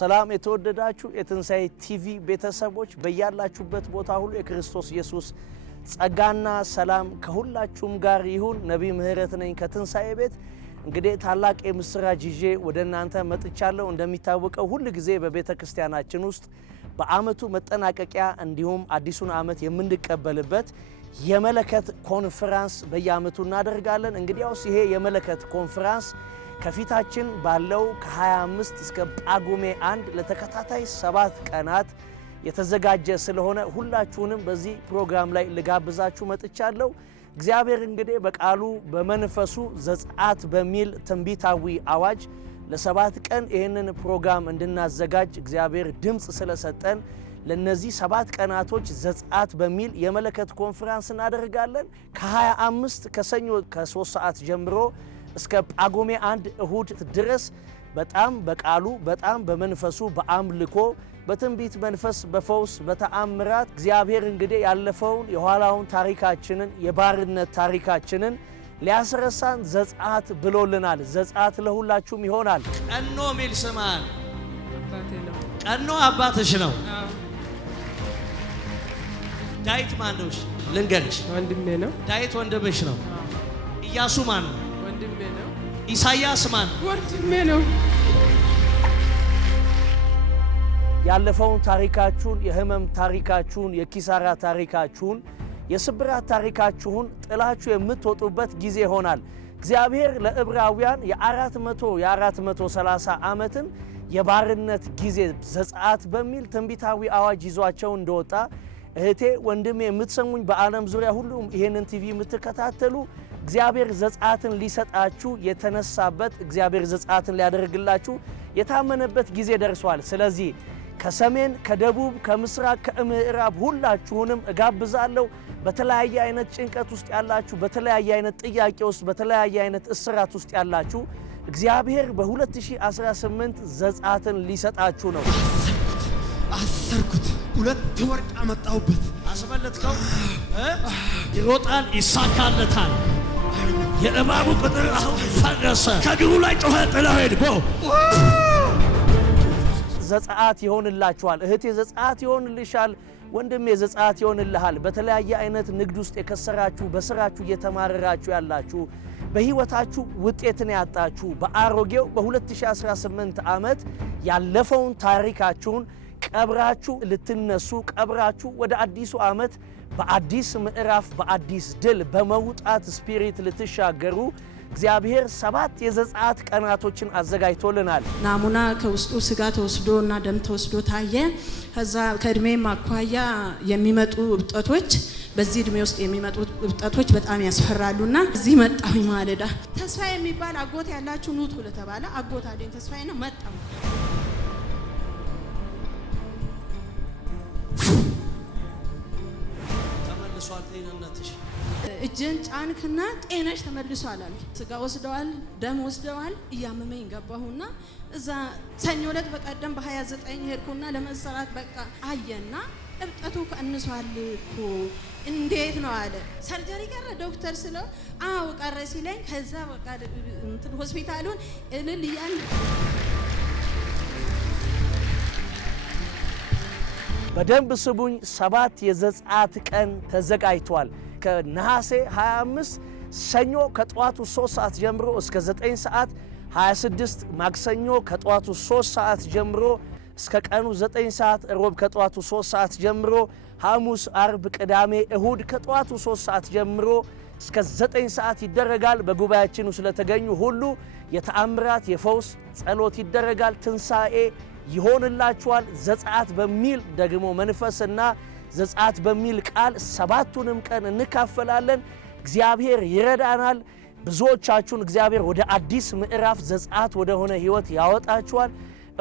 ሰላም የተወደዳችሁ የትንሣኤ ቲቪ ቤተሰቦች በያላችሁበት ቦታ ሁሉ የክርስቶስ ኢየሱስ ጸጋና ሰላም ከሁላችሁም ጋር ይሁን። ነቢይ ምህረት ነኝ ከትንሣኤ ቤት። እንግዲህ ታላቅ የምስራች ይዤ ወደ እናንተ መጥቻለሁ። እንደሚታወቀው ሁሉ ጊዜ በቤተ ክርስቲያናችን ውስጥ በአመቱ መጠናቀቂያ እንዲሁም አዲሱን አመት የምንቀበልበት የመለከት ኮንፈረንስ በየአመቱ እናደርጋለን። እንግዲያውስ ይሄ የመለከት ኮንፈረንስ ከፊታችን ባለው ከ25 እስከ ጳጉሜ 1 ለተከታታይ 7 ቀናት የተዘጋጀ ስለሆነ ሁላችሁንም በዚህ ፕሮግራም ላይ ልጋብዛችሁ መጥቻለሁ። እግዚአብሔር እንግዲህ በቃሉ በመንፈሱ ዘጸአት በሚል ትንቢታዊ አዋጅ ለ7 ቀን ይህንን ፕሮግራም እንድናዘጋጅ እግዚአብሔር ድምፅ ስለሰጠን ለነዚህ 7 ቀናቶች ዘጸአት በሚል የመለከት ኮንፈረንስ እናደርጋለን። ከ25 ከሰኞ ከ3 ሰዓት ጀምሮ እስከ ጳጉሜ 1 እሁድ ድረስ በጣም በቃሉ በጣም በመንፈሱ በአምልኮ በትንቢት መንፈስ በፈውስ በተአምራት እግዚአብሔር እንግዲህ ያለፈውን የኋላውን ታሪካችንን የባርነት ታሪካችንን ሊያስረሳን ዘጸአት ብሎልናል። ዘጸአት ለሁላችሁም ይሆናል። ቀኖ ሚል ስማል ቀኖ አባትሽ ነው። ዳዊት ማን ነው? ልንገርሽ፣ ወንድሜ ነው። ዳዊት ወንድምሽ ነው። ኢያሱ ማን ነው? ወንድሜ ነው። ኢሳያስ ማን? ወንድሜ ነው። ያለፈውን ታሪካችሁን፣ የህመም ታሪካችሁን፣ የኪሳራ ታሪካችሁን፣ የስብራት ታሪካችሁን ጥላችሁ የምትወጡበት ጊዜ ይሆናል። እግዚአብሔር ለዕብራውያን የ430 ዓመትን የባርነት ጊዜ ዘጸአት በሚል ትንቢታዊ አዋጅ ይዟቸው እንደወጣ እህቴ ወንድሜ የምትሰሙኝ በዓለም ዙሪያ ሁሉ ይሄንን ቲቪ የምትከታተሉ እግዚአብሔር ዘጸአትን ሊሰጣችሁ የተነሳበት እግዚአብሔር ዘጸአትን ሊያደርግላችሁ የታመነበት ጊዜ ደርሷል። ስለዚህ ከሰሜን ከደቡብ ከምስራቅ ከምዕራብ ሁላችሁንም እጋብዛለሁ። በተለያየ አይነት ጭንቀት ውስጥ ያላችሁ፣ በተለያየ አይነት ጥያቄ ውስጥ፣ በተለያየ አይነት እስራት ውስጥ ያላችሁ እግዚአብሔር በ2018 ዘጸአትን ሊሰጣችሁ ነው። አሰርኩት 2 ወርቅ አመጣሁበት። አስበለጥከው። ይሮጣል፣ ይሳካለታል። የእባቡ ቁጥር አሁን ፈረሰ። ከግሩ ላይ ጮኸ፣ ጥለው ሄድጎ ዘጸአት ይሆንላችኋል። እህቴ ዘጸአት ይሆንልሻል። ወንድሜ ዘጸአት ይሆንልሃል። በተለያየ አይነት ንግድ ውስጥ የከሰራችሁ፣ በስራችሁ እየተማረራችሁ ያላችሁ፣ በህይወታችሁ ውጤትን ያጣችሁ፣ በአሮጌው በ2018 ዓመት ያለፈውን ታሪካችሁን ቀብራችሁ ልትነሱ፣ ቀብራችሁ ወደ አዲሱ ዓመት በአዲስ ምዕራፍ በአዲስ ድል በመውጣት ስፒሪት ልትሻገሩ እግዚአብሔር 7 የዘጸአት ቀናቶችን አዘጋጅቶልናል። ናሙና ከውስጡ ስጋ ተወስዶና ደም ተወስዶ ታየ። ከዛ ከእድሜም አኳያ የሚመጡ እብጠቶች፣ በዚህ እድሜ ውስጥ የሚመጡ እብጠቶች በጣም ያስፈራሉና እዚህ መጣሁኝ ማለዳ። ተስፋ የሚባል አጎት ያላችሁ ኑት ለተባለ አጎት አደኝ ተስፋዬ ነው መጣሁ። ተመልሷል ጤንነትሽ። እጄን ጫንክና ጤነሽ ተመልሷል አሉ። ስጋ ወስደዋል፣ ደም ወስደዋል። እያመመኝ ገባሁና እዛ ሰኞ ዕለት በቀደም በ29 ሄድኩና ለመሰራት በቃ አየና እብጠቱ ቀንሷል እኮ እንዴት ነው አለ። ሰርጀሪ ቀረ ዶክተር ስለው አዎ ቀረ ሲለኝ ከዛ በቃ ሆስፒታሉን እልል እያለ በደንብ ስቡኝ። 7 የዘጸአት ቀን ተዘጋጅቷል። ከነሐሴ 25 ሰኞ ከጠዋቱ 3 ሰዓት ጀምሮ እስከ 9 ሰዓት፣ 26 ማክሰኞ ከጠዋቱ 3 ሰዓት ጀምሮ እስከ ቀኑ 9 ሰዓት፣ ሮብ ከጠዋቱ 3 ሰዓት ጀምሮ፣ ሐሙስ፣ አርብ፣ ቅዳሜ፣ እሁድ ከጠዋቱ 3 ሰዓት ጀምሮ እስከ 9 ሰዓት ይደረጋል። በጉባኤያችን ስለተገኙ ሁሉ የተአምራት የፈውስ ጸሎት ይደረጋል። ትንሣኤ ይሆንላችኋል። ዘጸአት በሚል ደግሞ መንፈስና ዘጸአት በሚል ቃል 7ቱንም ቀን እንካፈላለን። እግዚአብሔር ይረዳናል። ብዙዎቻችሁን እግዚአብሔር ወደ አዲስ ምዕራፍ ዘጸአት ወደ ሆነ ህይወት ያወጣችኋል።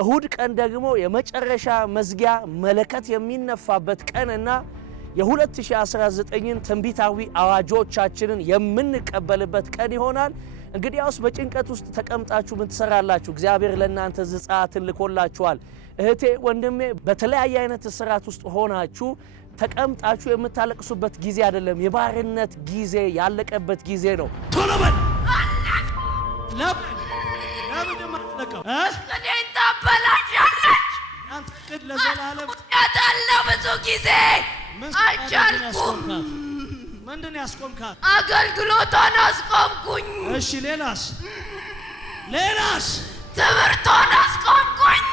እሁድ ቀን ደግሞ የመጨረሻ መዝጊያ መለከት የሚነፋበት ቀንና የ2019ን ትንቢታዊ አዋጆቻችንን የምንቀበልበት ቀን ይሆናል። እንግዲያውስ በጭንቀት ውስጥ ተቀምጣችሁ ምን ትሰራላችሁ? እግዚአብሔር ለእናንተ ዘጸአትን ልኮላችኋል። እህቴ ወንድሜ፣ በተለያየ አይነት እስራት ውስጥ ሆናችሁ ተቀምጣችሁ የምታለቅሱበት ጊዜ አይደለም። የባርነት ጊዜ ያለቀበት ጊዜ ነው። ቶሎ በል ለምን ማለቀው እኔ ታበላሻለች እቅድ ለዘላለም ያታለው ብዙ ጊዜ አልቻልኩም። ምንድን ያስቆምካት? አገልግሎቷን አስቆምኩኝ። እሺ ሌላስ? ትምህርቷን አስቆምኩኝ።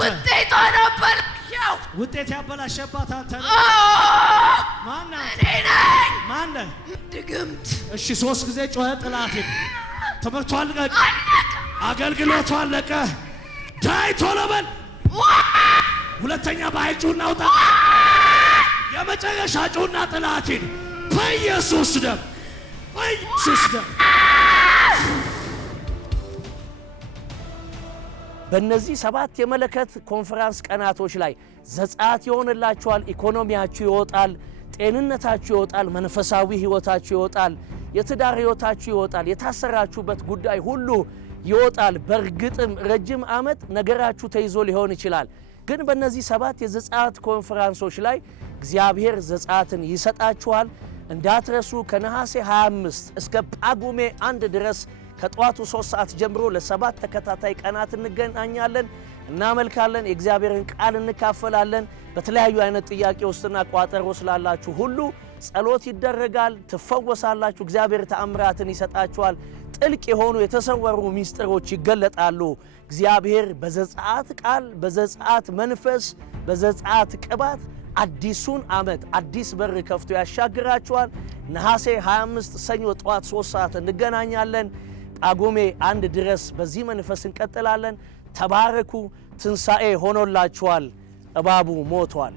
ውጤቷን አበላሸው። ውጤት ያበላሸባት አንተ ነህ? እኔ ነኝ። ማነህ? ድግምት። እሺ 3 ጊዜ ጮኸ ጥላት። ትምህርቷን ለቀ፣ አገልግሎቷን ለቀ። ዳይ ቶሎ በል። ሁለተኛ በኃይል ጩና ውጣ። የመጨረሻ ጩና ጥላትን በኢየሱስ ደም፣ በኢየሱስ ደም። በእነዚህ 7 የመለከት ኮንፈረንስ ቀናቶች ላይ ዘጸአት ይሆንላችኋል። ኢኮኖሚያችሁ ይወጣል፣ ጤንነታችሁ ይወጣል፣ መንፈሳዊ ህይወታችሁ ይወጣል፣ የትዳር ህይወታችሁ ይወጣል፣ የታሰራችሁበት ጉዳይ ሁሉ ይወጣል። በእርግጥም ረጅም ዓመት ነገራችሁ ተይዞ ሊሆን ይችላል። ግን በእነዚህ 7 የዘጸአት ኮንፈረንሶች ላይ እግዚአብሔር ዘጸአትን ይሰጣችኋል። እንዳትረሱ። ከነሐሴ 25 እስከ ጳጉሜ 1 ድረስ ከጠዋቱ 3 ሰዓት ጀምሮ ለ7 ተከታታይ ቀናት እንገናኛለን፣ እናመልካለን፣ የእግዚአብሔርን ቃል እንካፈላለን። በተለያዩ አይነት ጥያቄ ውስጥና ቋጠሮ ስላላችሁ ሁሉ ጸሎት ይደረጋል፣ ትፈወሳላችሁ። እግዚአብሔር ተአምራትን ይሰጣችኋል። ጥልቅ የሆኑ የተሰወሩ ሚስጥሮች ይገለጣሉ። እግዚአብሔር በዘጸአት ቃል፣ በዘጸአት መንፈስ፣ በዘጸአት ቅባት አዲሱን ዓመት አዲስ በር ከፍቶ ያሻግራችኋል። ነሐሴ 25 ሰኞ ጠዋት 3 ሰዓት እንገናኛለን። ጳጉሜ 1 ድረስ በዚህ መንፈስ እንቀጥላለን። ተባረኩ። ትንሣኤ ሆኖላችኋል። እባቡ ሞቷል።